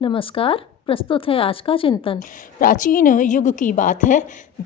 नमस्कार। प्रस्तुत है आज का चिंतन। प्राचीन युग की बात है।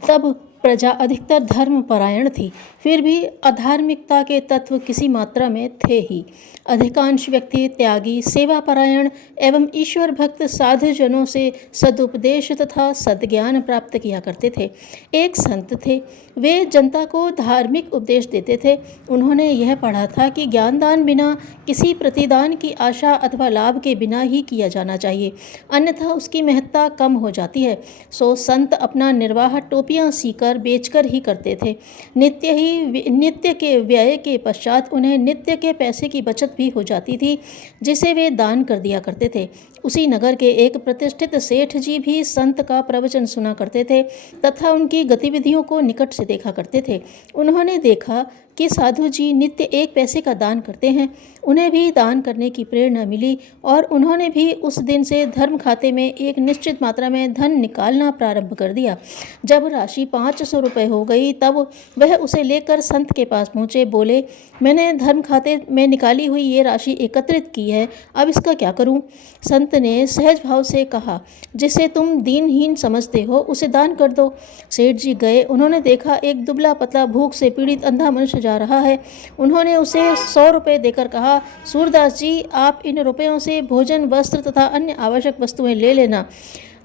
तब प्रजा अधिकतर धर्म परायण थी, फिर भी अधार्मिकता के तत्व किसी मात्रा में थे ही। अधिकांश व्यक्ति त्यागी, सेवा परायण एवं ईश्वर भक्त साधुजनों से सदुपदेश तथा सद्ज्ञान प्राप्त किया करते थे। एक संत थे, वे जनता को धार्मिक उपदेश देते थे। उन्होंने यह पढ़ा था कि ज्ञानदान बिना किसी प्रतिदान की आशा अथवा लाभ के बिना ही किया जाना चाहिए, अन्यथा उसकी महत्ता कम हो जाती है। सो संत अपना निर्वाह टोपियां सीकर बेचकर ही करते थे। नित्य के व्यय के पश्चात उन्हें नित्य के पैसे की बचत भी हो जाती थी, जिसे वे दान कर दिया करते थे। उसी नगर के एक प्रतिष्ठित सेठ जी भी संत का प्रवचन सुना करते थे तथा उनकी गतिविधियों को निकट से देखा करते थे। उन्होंने देखा कि साधु जी नित्य 1 पैसे का दान करते हैं। उन्हें भी दान करने की प्रेरणा मिली और उन्होंने भी उस दिन से धर्म खाते में एक निश्चित मात्रा में धन निकालना प्रारंभ कर दिया। जब राशि 500 रुपये हो गई तब वह उसे लेकर संत के पास पहुँचे। बोले, मैंने धर्म खाते में निकाली हुई ये राशि एकत्रित की है, अब इसका क्या करूं? संत ने सहज भाव से कहा, जिसे तुम दीनहीन समझते हो उसे दान कर दो। सेठ जी गए। उन्होंने देखा एक दुबला पतला भूख से पीड़ित अंधा मनुष्य जा रहा है। उन्होंने उसे 100 रुपये देकर कहा, सूरदास जी, आप इन रुपयों से भोजन, वस्त्र तथा अन्य आवश्यक वस्तुएं ले लेना।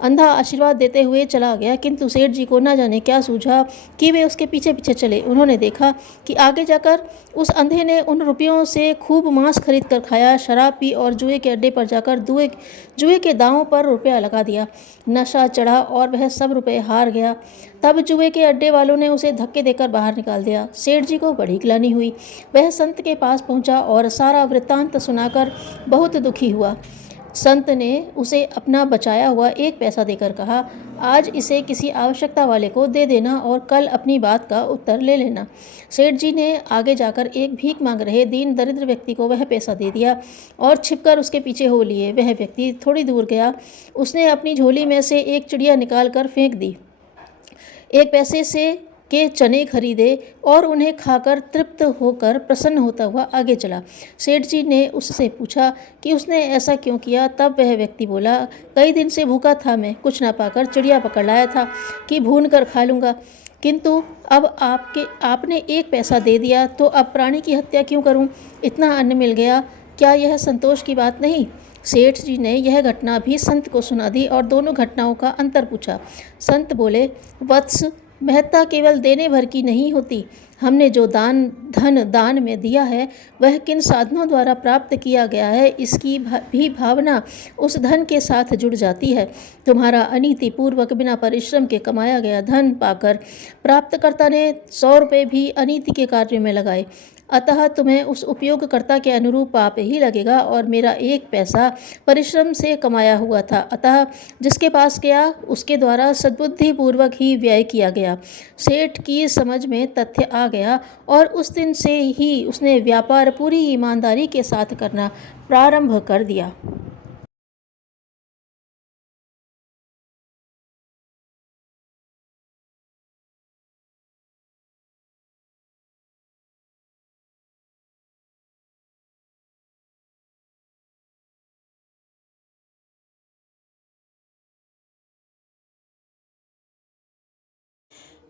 अंधा आशीर्वाद देते हुए चला गया, किंतु सेठ जी को न जाने क्या सूझा कि वे उसके पीछे पीछे चले। उन्होंने देखा कि आगे जाकर उस अंधे ने उन रुपयों से खूब मांस खरीद कर खाया, शराब पी और जुए के अड्डे पर जाकर जुए के दांवों पर रुपया लगा दिया। नशा चढ़ा और वह सब रुपये हार गया। तब जुए के अड्डे वालों ने उसे धक्के देकर बाहर निकाल दिया। सेठ जी को बड़ी ग्लानि हुई। वह संत के पास पहुंचा और सारा वृत्तांत सुनाकर बहुत दुखी हुआ। संत ने उसे अपना बचाया हुआ 1 पैसा देकर कहा, आज इसे किसी आवश्यकता वाले को दे देना और कल अपनी बात का उत्तर ले लेना। सेठ जी ने आगे जाकर एक भीख मांग रहे दीन दरिद्र व्यक्ति को वह पैसा दे दिया और छिपकर उसके पीछे हो लिए। वह व्यक्ति थोड़ी दूर गया। उसने अपनी झोली में से एक चिड़िया निकाल कर फेंक दी। 1 पैसे से के चने खरीदे और उन्हें खाकर तृप्त होकर प्रसन्न होता हुआ आगे चला। सेठ जी ने उससे पूछा कि उसने ऐसा क्यों किया। तब वह व्यक्ति बोला, कई दिन से भूखा था मैं, कुछ ना पाकर चिड़िया पकड़ लाया था कि भून कर खा लूँगा, किंतु अब आपने 1 पैसा दे दिया तो अब प्राणी की हत्या क्यों करूँ? इतना अन्न मिल गया, क्या यह संतोष की बात नहीं? सेठ जी ने यह घटना भी संत को सुना दी और दोनों घटनाओं का अंतर पूछा। संत बोले, वत्स, महत्ता केवल देने भर की नहीं होती। हमने जो धन दान में दिया है वह किन साधनों द्वारा प्राप्त किया गया है, इसकी भी भावना उस धन के साथ जुड़ जाती है। तुम्हारा अनीति पूर्वक बिना परिश्रम के कमाया गया धन पाकर प्राप्तकर्ता ने 100 रुपये भी अनीति के कार्य में लगाए, अतः तुम्हें उस उपयोगकर्ता के अनुरूप पाप ही लगेगा। और मेरा 1 पैसा परिश्रम से कमाया हुआ था, अतः जिसके पास गया उसके द्वारा सद्बुद्धि पूर्वक ही व्यय किया गया। सेठ की समझ में तथ्य आ गया और उस दिन से ही उसने व्यापार पूरी ईमानदारी के साथ करना प्रारंभ कर दिया।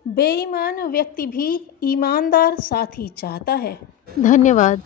बेईमान व्यक्ति भी ईमानदार साथी चाहता है। धन्यवाद।